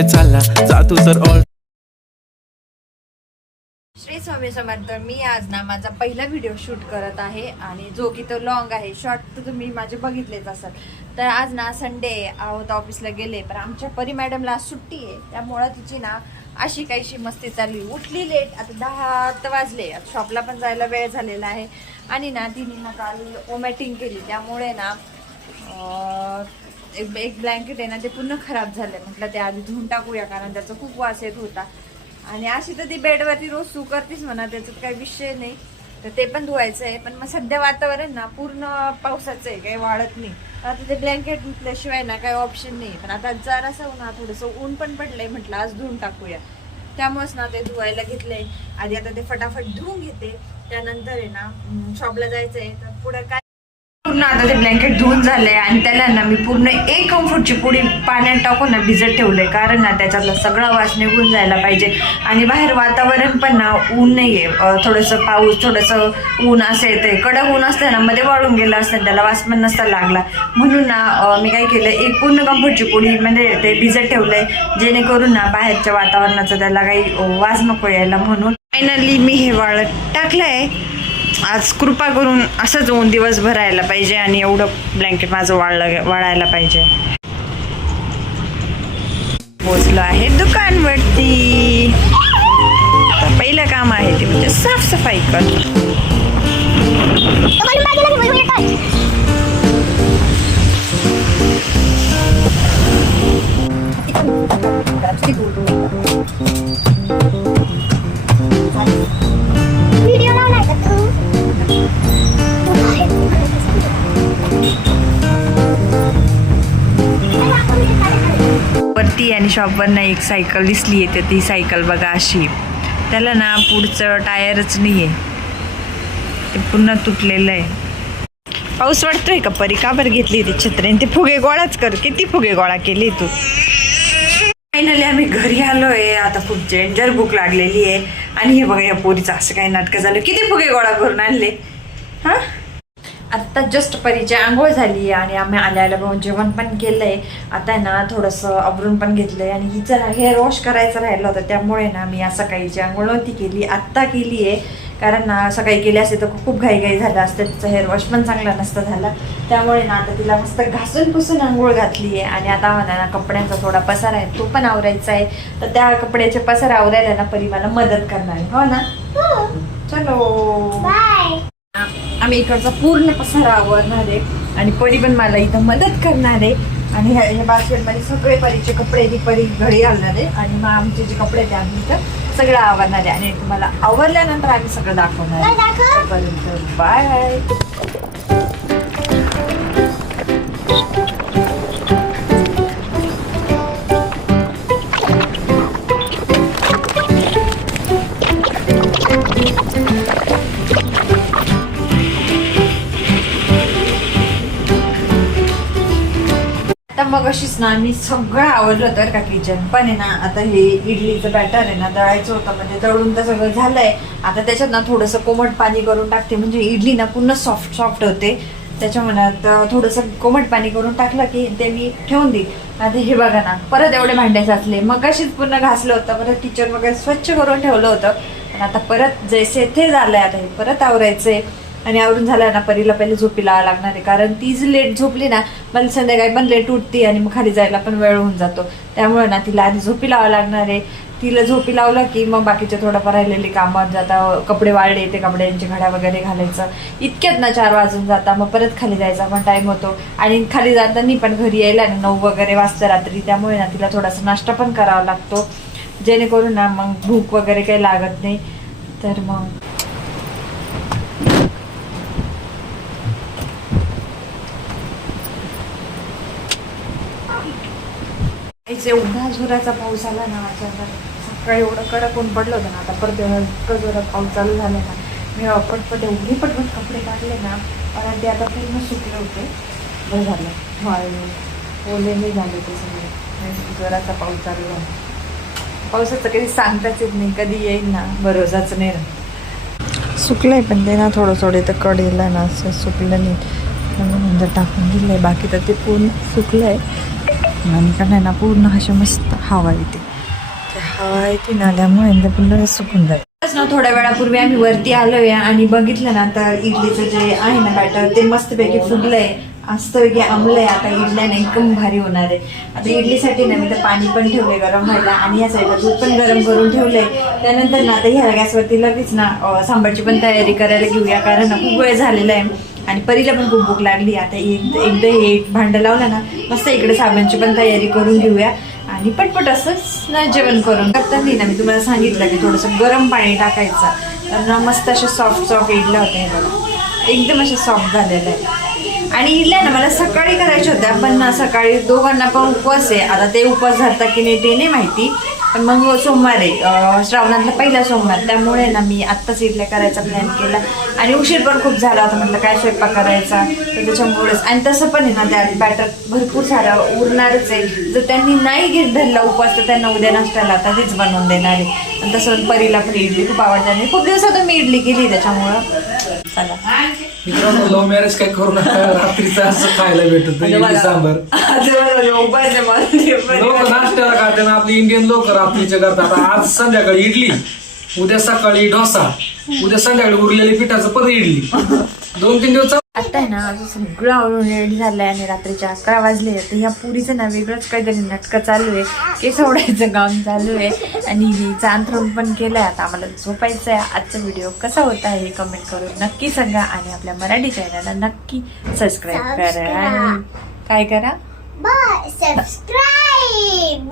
कुठे चालला जा तू तर ऑल. श्री स्वामी समर्थ. मी आज ना माझा पहिला व्हिडिओ शूट करत आहे आणि जो की तो लॉंग आहे. शॉर्ट तर तुम्ही माझे बघितलेच असाल. तर आज ना संडे आहोत, ऑफिसला गेले, पण आमच्या परी मॅडमला आज सुट्टी आहे, त्यामुळं तिची ना अशी काहीशी मस्ती चालली. उठली लेट, आता 10 वाजले, शॉपला पण जायला वेळ झालेला आहे. आणि ना तिने ना काल वॉमिटिंग केली, त्यामुळे ना एक ब्लँकेट आहे ना ते पूर्ण खराब झालं. म्हटलं ते आधी धुवून टाकूया, कारण त्याचा खूप वास येत होता. आणि अशी तर ती बेडवरती रोज सू करतीच म्हणा, त्याच्यात काही विषय नाही. तर ते पण धुवायचं आहे, पण मग सध्या वातावरण ना पूर्ण पावसाचं आहे, काही वाढत नाही. आता ते ब्लँकेट धुतल्याशिवाय ना काही ऑप्शन नाही. पण आता जरासं ना थोडंसं ऊन पण पडलंय, म्हटलं आज धुवून टाकूया. त्यामुळेच ना ते धुवायला घेतलंय आधी. आता ते फटाफट धुवून घेते, त्यानंतर आहे ना शॉपला जायचंय. तर पुढे काय पूर्ण आता ते ब्लँकेट धुवून झालंय आणि त्याला ना मी पूर्ण 1 कम्फर्टची पुडी पाण्यात टाकून ना भिजत ठेवलंय, कारण ना त्याच्यातला सगळा वास निघून जायला पाहिजे. आणि बाहेर वातावरण पण ना ऊन नाहीये, थोडंसं पाऊस थोडंसं ऊन असं येतंय. कडक ऊन असतं ना, मध्ये वाळून गेलं असतं, त्याला वास पण नसता लागला. म्हणून ना मी काय केलं, 1 पूर्ण कम्फर्टची पुडी म्हणजे ते भिजत ठेवलंय, जेणेकरून ना बाहेरच्या वातावरणाचा त्याला काही वास नको यायला. म्हणून फायनली मी हे वाळत टाकलंय. आज कृपा करून असंच ऊन दिवसभर राहायला पाहिजे आणि एवढं ब्लँकेट माझं वाळायला पाहिजे. पोचलो आहे दुकानवरती. तर पहिलं काम आहे ते म्हणजे साफसफाई कर. वरती आणि शॉपवर ना एक सायकल दिसली आहे, तर ती सायकल बघा अशी, त्याला ना पुढचं टायरच नाही आहे, ते पुन्हा तुटलेलं आहे. पाऊस वाटतोय का परी? का बरं घेतली ती छत्री? ते फुगे गोळाच कर, किती फुगे गोळा केली तू. फायनली आम्ही घरी आलोय. आता खूप डेंजर भूक लागलेली आहे. आणि हे बघा या पोरीचं असं काही नाटकं झालं, किती फुगे गोळा करून आणले. हा आत्ता जस्ट परीची आंघोळ झाली आणि आम्ही आल्याला बघून जेवण पण केलंय. आता ना थोडंसं आवरून पण घेतलंय आणि हिचं हेअर वॉश करायचं राहिलं होतं, त्यामुळे ना मी आज सकाळीची आंघोळ नव्हती केली, आत्ता केली आहे. कारण ना सकाळी केली असते तर खूप घाईघाई झालं असतं, तिचं हेअर वॉश पण चांगला नसतं झाला. त्यामुळे ना आता तिला मस्त घासून पुसून आंघोळ घातली आहे. आणि आता म्हणा ना कपड्यांचा थोडा पसारा आहे, तो पण आवरायचा आहे. तर त्या कपड्याचे पसारा आवरायला ना परी मला मदत करणार आहे, हो ना? चलो बाय. आम्ही इकडचा पूर्ण पसारा आवरणार आहे आणि परी पण मला इथं मदत करणार आहे. आणि ह्या बास्केटमध्ये सगळे परीचे कपडे ती परी घरी घालणार आहे आणि मग आमचे जे कपडे ते आम्ही इथं सगळं आवरणार आहे. आणि तुम्हाला आवरल्यानंतर आम्ही सगळं दाखवणार आहे. बाय. मग अशीच ना मी सगळं आवडलं तर का किचन पण आहे ना. आता हे इडलीचं बॅटर आहे ना दळायचं होतं, म्हणजे दळून तर सगळं झालंय. आता त्याच्यात ना थोडंसं कोमट पाणी करून टाकते, म्हणजे इडली ना पूर्ण सॉफ्ट होते. त्याच्या मनात थोडंसं कोमट पाणी करून टाकलं की ते मी ठेवून देईल. आता हे बघा ना परत एवढे भांडे साचले. मग अशीच पूर्ण घासलं होतं, परत किचन वगैरे स्वच्छ करून ठेवलं होतं. पण आता परत जैसे ते झालंय, आता हे परत आवरायचंय. आणि आवरून झालं ना परीला पहिले झोपी लावावं लागणार आहे, कारण ती जी लेट झोपली ना मला संध्याकाळी पण लेट उठते आणि मग खाली जायला पण वेळ होऊन जातो. त्यामुळे ना तिला आधी झोपी लावावं लागणार आहे. तिला झोपी लावलं की मग बाकीचे थोडंफार राहिलेली कामं, जाता कपडे वाळले ते कपड्यांची घड्या वगैरे घालायचं, इतक्यात ना 4 वाजून जाता. मग परत खाली जायचा पण टाईम होतो आणि खाली जाताना पण घरी यायला ना 9 वगैरे वाजता रात्री. त्यामुळे ना तिला थोडासा नाश्ता पण करावा लागतो, जेणेकरून ना मग भूक वगैरे काही लागत नाही. तर मग एवढा जोराचा पाऊस आला ना अचानक. सकाळी एवढं कडक ऊन पडलं होतं ना, आता परत इतकं जोरात पाऊस चालू झाला ना. मी पटपट एवढी पटपट कपडे काढले ना, कारण ते आता पूर्ण सुकले होते. बरं झालं वाळले, ओले नाही झाले ते सगळे. जोराचा पाऊस चालू झाला. पावसाचं कधी सांगताच येत नाही, कधी येईल ना भरोसाच नाही राहत. सुकलंय पण ते ना थोडं तर कडेला ना असं सुकलं नाही, म्हणून टाकून दिलंय. बाकी तर ते पूर्ण सुकलंय. आणि कडे ना पूर्ण अशी मस्त हवा येते. त्या हवा येते ना त्यामुळे पूर्ण सुकून जाते ना. थोड्या वेळापूर्वी आम्ही वरती आलोय आणि बघितलं ना तर इडलीचं जे आहे ना बॅटर ते मस्तपैकी फुगलंय, मस्तपैकी आंबलंय. आता इडल्याने एकदम भारी होणार आहे. आता इडलीसाठी ना मी तर पाणी पण ठेवलंय गरम व्हायला आणि या साईडला दूध पण गरम करून ठेवलंय. त्यानंतर ना आता ह्या गॅसवरती लगेच ना सांबारची पण तयारी करायला घेऊया, कारण ना खूप वेळ झालेला आहे आणि परीला पण खूप भूक लागली. आता एकदा हे भांडं लावलं ना मस्त इकडे साबणची पण तयारी करून घेऊया आणि पटपट असंच ना जेवण करून टाकताना ना मी तुम्हाला सांगितलं की थोडंसं गरम पाणी टाकायचं, तर ना मस्त असे सॉफ्ट इडल्या होत्या. हे बघा एकदम असे सॉफ्ट झालेलं आहे. आणि इडल्या ना मला सकाळी करायच्या होत्या, पण ना सकाळी दोघांना पण उपवास आहे. आता ते उपवास धरतात की नाही ते नाही माहिती, पण मग सोमवार आहे, श्रावणातला पहिला सोमवार, त्यामुळे ना मी आत्ताच इडल्या करायचा प्लॅन केला. आणि उशीर पण खूप झाला होता, म्हटलं काय स्वयंपाक करायचा, तर त्याच्यामुळेच. आणि तसं पण आहे ना त्यात बॅटर भरपूर सारं उरणारच आहे. जर त्यांनी नाही घेत धरला उपवास तर त्यांना उद्या नाश्त्याला आता तेच बनवून देणार आहे. आणि तसं परीला पण इडली खूप आवडते आणि खूप दिवसातून मी इडली केली, त्याच्यामुळं चला. मित्रांनो, लव्ह मॅरेज काय करू नका, रात्रीचं असं खायला भेटत इडली सांबर. लोक नाश्त्याला खाते ना, आपली इंडियन लोक रात्रीचे करतात. आज संध्याकाळी इडली, उद्या सकाळी डोसा, उद्या संध्याकाळी उरलेली पिठाचं परत इडली, 2-3 दिवस. आता आहे ना अजून सगळं आवडून रेडी झालंय आणि रात्रीचे 11 वाजले. तर ह्या पुरीचं ना वेगळंच काहीतरी नाटकं चालू आहे, केस सोडायचं काम चालू आहे आणि हिचं अंथरूण पण केलंय. आता आम्हाला झोपायचं आहे. आजचा व्हिडिओ कसा होता हे कमेंट करून नक्की सांगा आणि आपल्या मराठी चॅनलला नक्की सबस्क्राईब करा. आणि काय करा, बाय सबस्क्राईब.